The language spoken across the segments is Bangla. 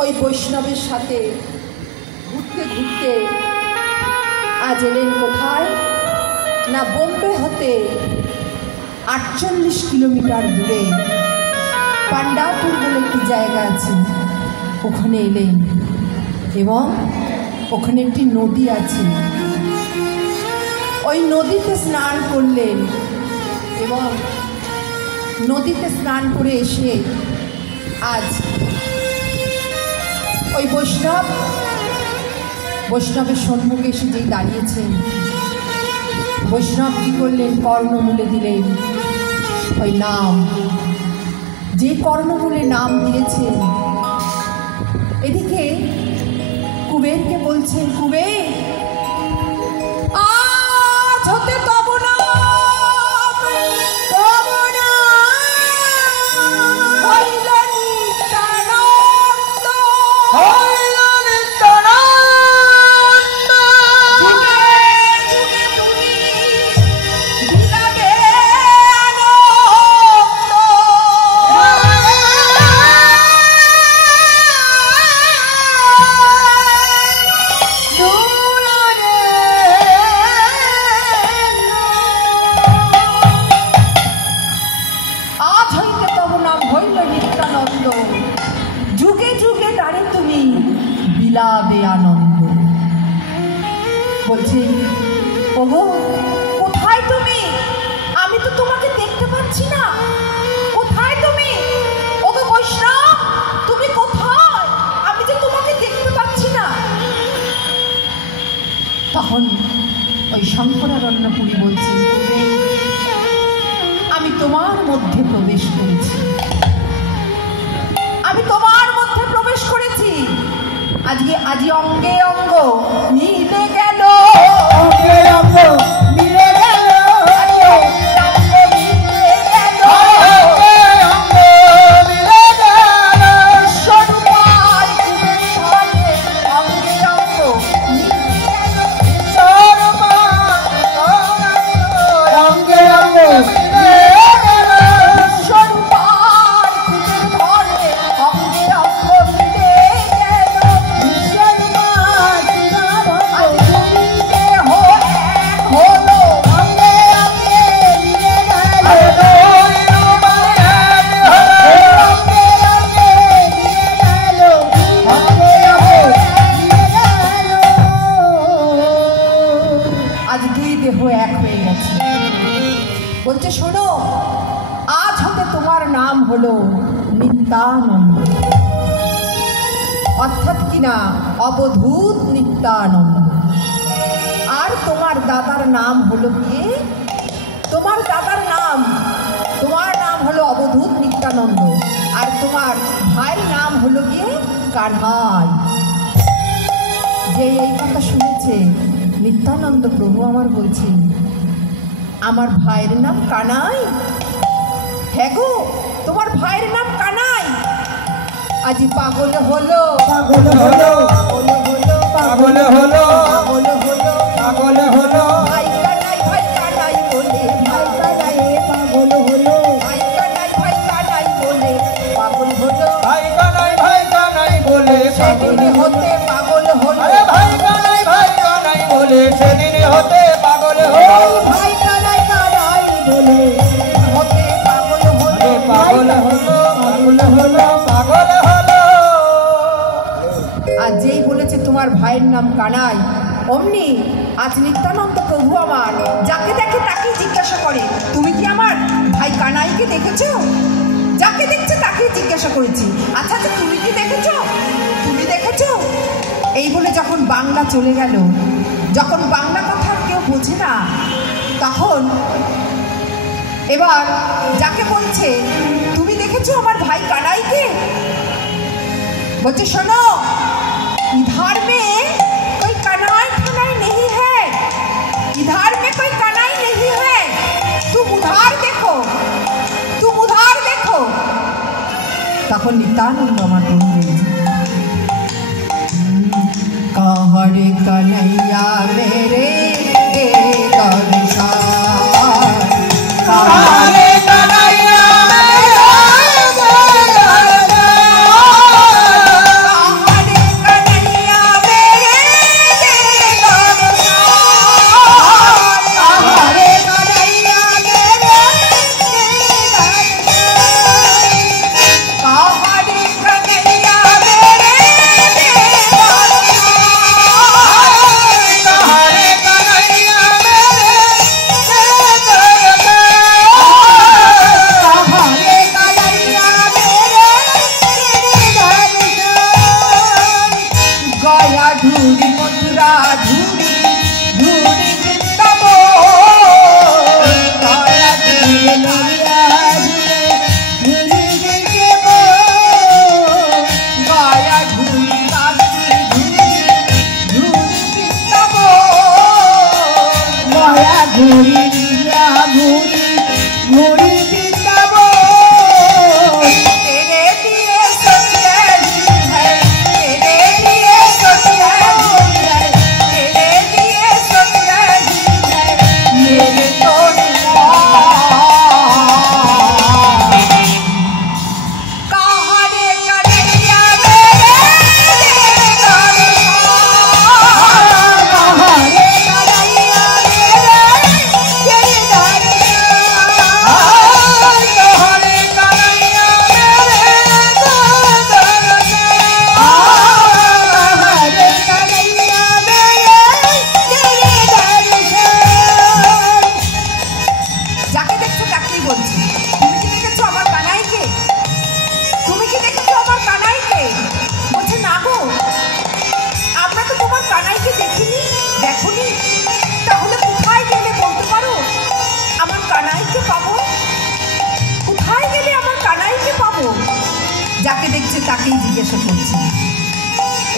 ওই বৈষ্ণবের সাথে ঘুরতে ঘুরতে আজ এলেন কোথায় না বোম্বে হতে 48 কিলোমিটার দূরে পান্ডাপুর বলে একটি জায়গা আছে, ওখানে এলেন এবং ওখানে একটি নদী আছে। ওই নদীতে স্নান করলেন এবং নদীতে স্নান করে এসে আজ ওই বৈষ্ণবের সম্মুখে এসে যেই দাঁড়িয়েছেন, বৈষ্ণব কী করলেন? কর্ণমূলে দিলেন ওই নাম, যে কর্ণমূলে নাম দিয়েছেন। এদিকে কুবেরকে বলছেন, কুবের আজ হতে তব নাম হইল নিত্যানন্দ, হইল নিত্যানন্দ, যুগে যুগে তুমি বিলাবে আনন্দ। আজ হইতে তব নাম হইল নিত্যানন্দ, যুগে যুগে তারে তুমি বিলাবে আনন্দ। বলছি ওগো কোথায় তুমি? আমি তো তোমাকে দেখতে পাচ্ছি না, কোথায় তুমি? ওগো বৈষ্ণব তুমি কোথায়? আমি যে তোমাকে দেখতে পাচ্ছি না। তখন ওই শঙ্করারণ্যপুরী বলছেন, আমি তোমার মধ্যে প্রবেশ করেছি, আমি তোমার মধ্যে প্রবেশ করেছি। আজকে অঙ্গে অঙ্গ মিলে গেল, অঙ্গে অঙ্গ মিলে গেল, বলছে শোনো আজ হতে তোমার নাম হলো নিত্যানন্দ, অর্থাৎ কিনা অবধূত নিত্যানন্দ। আর তোমার দাদার নাম হলো কি? তোমার দাদার নাম, তোমার নাম হলো অবধূত নিত্যানন্দ, আর তোমার ভাইয়ের নাম হলো গিয়ে কানাই। যে এই কথা শুনেছে নিত্যানন্দ প্রভু আমার বলছে, আমার ভাইয়ের নাম কানাই? হ্যাঁ গো তোমার ভাইয়ের নাম কানাই। আজি পাগল হলো, পাগল হলো, পাগল হলো, পাগল হলো, পাগল হলো, পাগল হলো, ভাই কানাই, ভাই কানাই বলে, ভাই কানাই পাগল হলো, ভাই কানাই, ভাই কানাই বলে পাগল হলো, ভাই কানাই, ভাই কানাই বলে সেদিন হতে পাগল হলো, আরে ভাই কানাই, ভাই কানাই বলে সেদিন হতে পাগল হলো, ভাই কানাই কানাই বলে হতে পাগল হলো, পাগল হলো, পাগল হলো, পাগল হলো। আর যেই বলেছে তোমার ভাইয়ের নাম কানাই, অমনি আজ নিত্যানন্দ প্রভু আমার যাকে দেখে তাকেই জিজ্ঞাসা করে, তুমি কি আমার ভাই কানাইকে দেখেছো? যাকে দেখছে তাকেই জিজ্ঞাসা করেছি, আচ্ছা আচ্ছা তুমি কি দেখেছো? তুমি দেখেছো? এই বলে যখন বাংলা চলে গেল, যখন বাংলা কথা কেউ বোঝে না, তখন এবার যাকে বলছে তুমি দেখেছো আমার ভাই কানাইকে? বলছে শোনো इधर में कोई कनाई कनाई नहीं है, इधर में कोई कनाई नहीं है, तुम उधार देखो, तुम उधार देखो। तখন नित्यानंद আমার বলছে कहाँ रे कन्हैया मेरे दर्शन, कहाँ रे कन्हैया मेरे दर्शन, জিজ্ঞাসা করছে।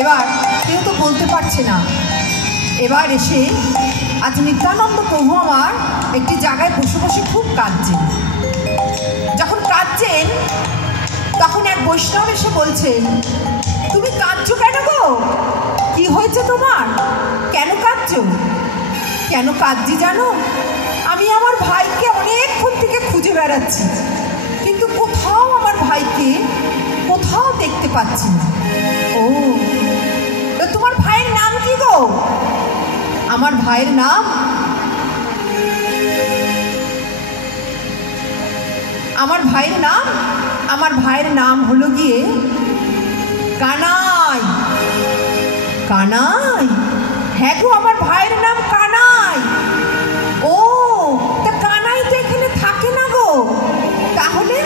এবার কেউ তো বলতে পারছে না। এবার এসে আজ নিত্যানন্দ প্রভু আমার একটি জায়গায় বসে বসে খুব কাঁদছেন। যখন কাঁদছেন তখন এক বৈষ্ণব এসে বলছেন, তুমি কাঁদছো কেন গো? কি হয়েছে তোমার? কেন কাঁদছো? কেন কাঁদছি জানো? আমি আমার ভাইকে অনেকক্ষণ থেকে খুঁজে বেড়াচ্ছি, কিন্তু কোথাও আমার ভাইকে কোথাও দেখতে পাচ্ছি না। ও, তোমার ভাইয়ের নাম কি গো? আমার ভাইয়ের নাম আমার ভাইয়ের নাম হলো গিয়ে কানাই। কানাই? হ্যাঁ গো, আমার ভাইয়ের নাম কানাই। ও, তা কানাই তো এখানে থাকে না গো। তাহলে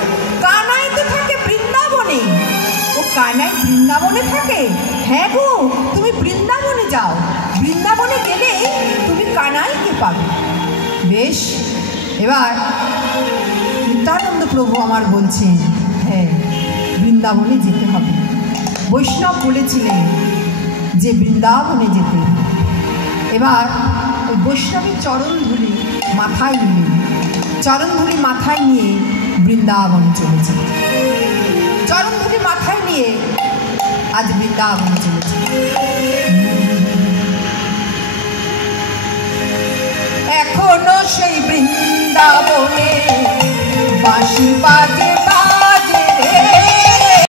কানাই তো থাকে বৃন্দাবনে। ও, কানাই বৃন্দাবনে থাকে? হ্যাঁ গো, তুমি বৃন্দাবনে যাও, বৃন্দাবনে গেলে তুমি কানাইকে পাবে। বেশ, এবার নিত্যানন্দ প্রভু আমার বলছেন, হ্যাঁ, বৃন্দাবনে যেতে হবে। বৈষ্ণব বলেছিলেন যে বৃন্দাবনে যেতে। এবার ওই বৈষ্ণবের চরণধূলি মাথায় নিলেন, চরণধূলি মাথায় নিয়ে বৃন্দাবনে চলেছে। চরণধূলি মাথায় নিয়ে আজ বৃন্দাবনে চলেছে। এখনো সেই বৃন্দাবনে বাঁশি বাজে।